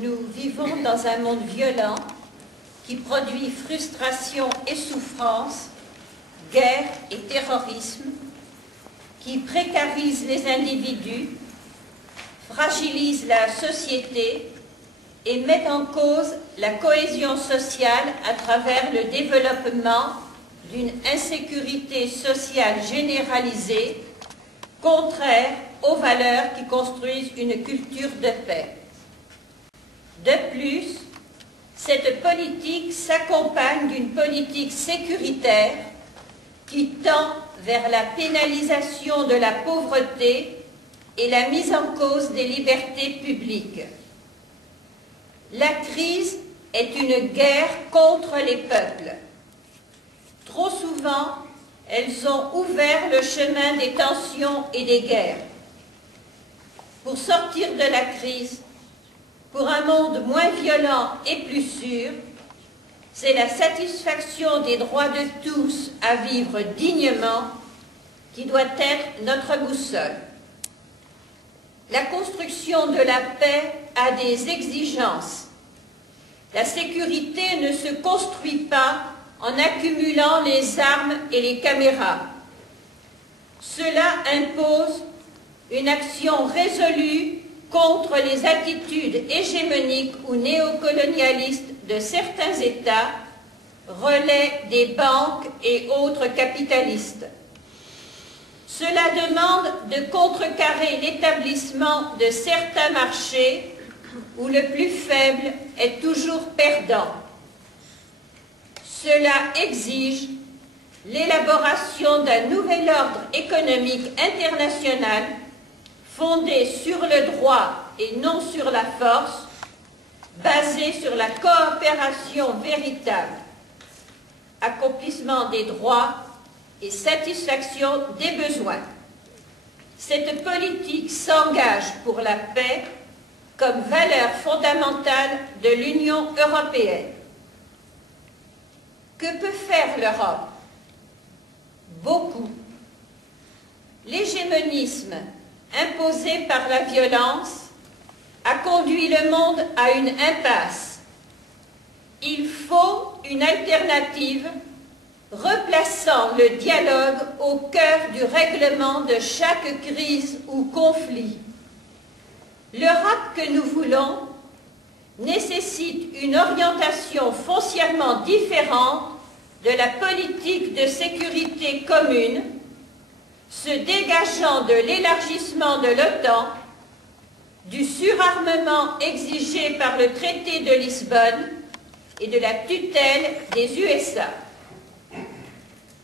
Nous vivons dans un monde violent qui produit frustration et souffrance, guerre et terrorisme, qui précarise les individus, fragilise la société et met en cause la cohésion sociale à travers le développement d'une insécurité sociale généralisée, contraire aux valeurs qui construisent une culture de paix. De plus, cette politique s'accompagne d'une politique sécuritaire qui tend vers la pénalisation de la pauvreté et la mise en cause des libertés publiques. La crise est une guerre contre les peuples. Trop souvent, elles ont ouvert le chemin des tensions et des guerres. Pour sortir de la crise, pour un monde moins violent et plus sûr, c'est la satisfaction des droits de tous à vivre dignement qui doit être notre boussole. La construction de la paix a des exigences. La sécurité ne se construit pas en accumulant les armes et les caméras. Cela impose une action résolue contre les attitudes hégémoniques ou néocolonialistes de certains États, relais des banques et autres capitalistes. Cela demande de contrecarrer l'établissement de certains marchés où le plus faible est toujours perdant. Cela exige l'élaboration d'un nouvel ordre économique international fondé sur le droit et non sur la force, basé sur la coopération véritable, accomplissement des droits et satisfaction des besoins. Cette politique s'engage pour la paix comme valeur fondamentale de l'Union européenne. Que peut faire l'Europe? Beaucoup. L'hégémonisme imposé par la violence a conduit le monde à une impasse. Il faut une alternative replaçant le dialogue au cœur du règlement de chaque crise ou conflit. L'Europe que nous voulons nécessite une orientation foncièrement différente de la politique de sécurité commune, se dégageant de l'élargissement de l'OTAN, du surarmement exigé par le traité de Lisbonne et de la tutelle des USA.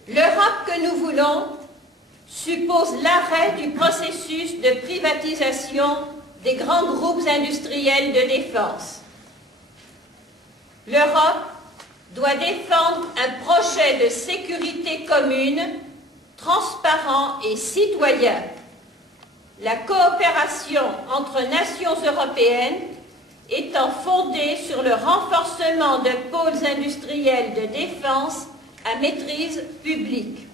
L'Europe que nous voulons suppose l'arrêt du processus de privatisation des grands groupes industriels de défense. L'Europe doit défendre un projet de sécurité commune, transparent et citoyen. La coopération entre nations européennes étant fondée sur le renforcement de pôles industriels de défense à maîtrise publique.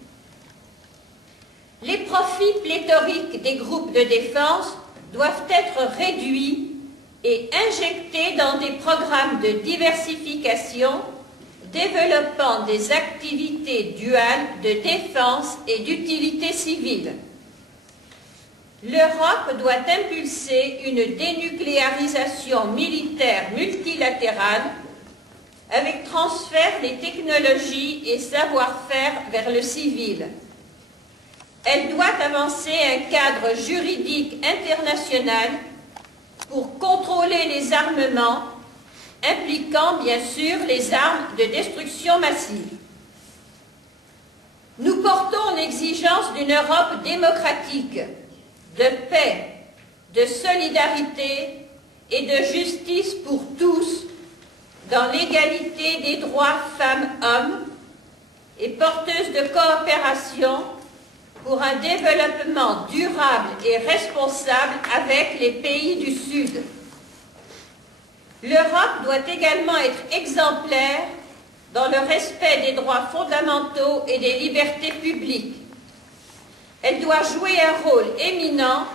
Les profits pléthoriques des groupes de défense doivent être réduits et injectés dans des programmes de diversification développant des activités duales de défense et d'utilité civile. L'Europe doit impulser une dénucléarisation militaire multilatérale avec transfert des technologies et savoir-faire vers le civil. Elle doit avancer un cadre juridique international pour contrôler les armements, impliquant bien sûr les armes de destruction massive. Nous portons l'exigence d'une Europe démocratique, de paix, de solidarité et de justice pour tous, dans l'égalité des droits femmes-hommes et porteuse de coopération pour un développement durable et responsable avec les pays du Sud. L'Europe doit également être exemplaire dans le respect des droits fondamentaux et des libertés publiques. Elle doit jouer un rôle éminent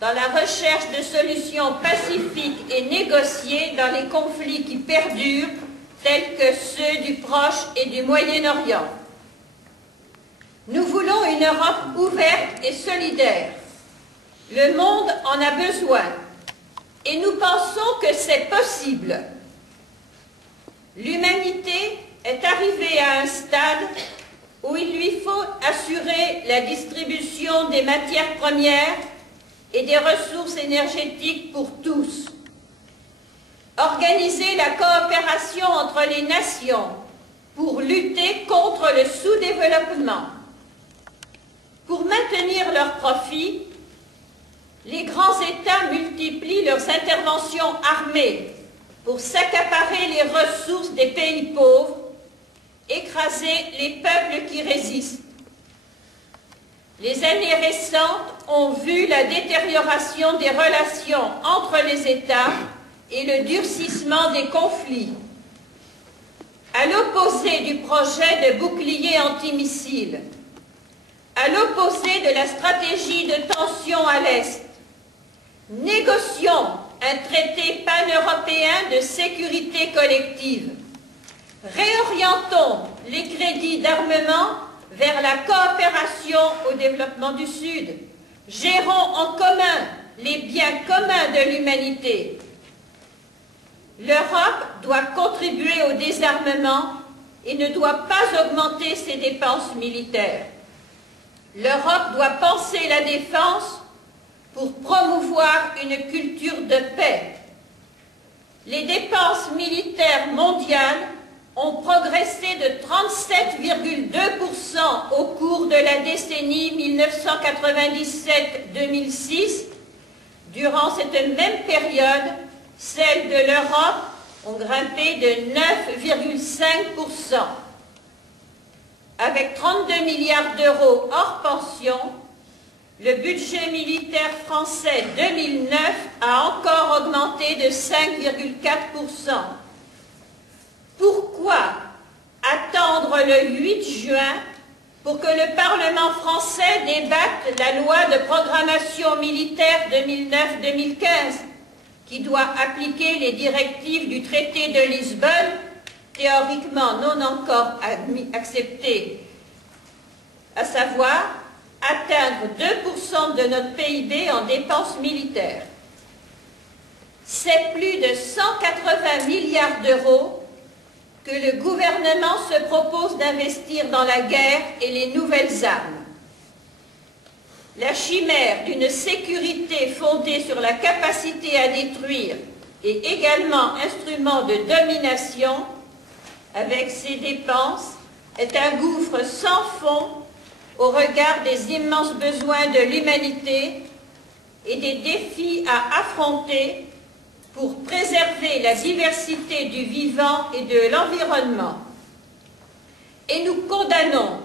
dans la recherche de solutions pacifiques et négociées dans les conflits qui perdurent, tels que ceux du Proche et du Moyen-Orient. Nous voulons une Europe ouverte et solidaire. Le monde en a besoin et nous pensons que c'est possible. L'humanité est arrivée à un stade où il lui faut assurer la distribution des matières premières et des ressources énergétiques pour tous. Organiser la coopération entre les nations pour lutter contre le sous-développement. Pour maintenir leurs profits, les grands États multiplient leurs interventions armées pour s'accaparer les ressources des pays pauvres, écraser les peuples qui résistent. Les années récentes ont vu la détérioration des relations entre les États et le durcissement des conflits. À l'opposé du projet de bouclier antimissiles, à l'opposé de la stratégie de tension à l'Est, négocions un traité pan-européen de sécurité collective. Réorientons les crédits d'armement vers la coopération au développement du Sud. Gérons en commun les biens communs de l'humanité. L'Europe doit contribuer au désarmement et ne doit pas augmenter ses dépenses militaires. L'Europe doit penser la défense pour promouvoir une culture de paix. Les dépenses militaires mondiales ont progressé de 37,2% au cours de la décennie 1997-2006. Durant cette même période, celles de l'Europe ont grimpé de 9,5%. Avec 32 milliards d'euros hors pension, le budget militaire français 2009 a encore augmenté de 5,4%. Pourquoi attendre le 8 juin pour que le Parlement français débatte la loi de programmation militaire 2009-2015 qui doit appliquer les directives du traité de Lisbonne, théoriquement non encore acceptées, à savoir atteindre 2% de notre PIB en dépenses militaires. C'est plus de 180 milliards d'euros que le gouvernement se propose d'investir dans la guerre et les nouvelles armes. La chimère d'une sécurité fondée sur la capacité à détruire et également instrument de domination, avec ses dépenses, est un gouffre sans fond au regard des immenses besoins de l'humanité et des défis à affronter pour préserver la diversité du vivant et de l'environnement. Et nous condamnons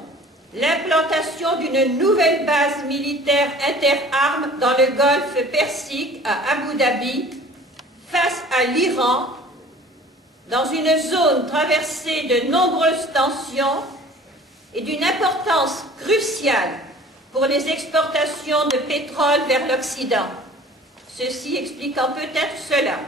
l'implantation d'une nouvelle base militaire interarmes dans le golfe Persique à Abu Dhabi face à l'Iran, dans une zone traversée de nombreuses tensions et d'une importance cruciale pour les exportations de pétrole vers l'Occident. Ceci expliquant peut-être cela.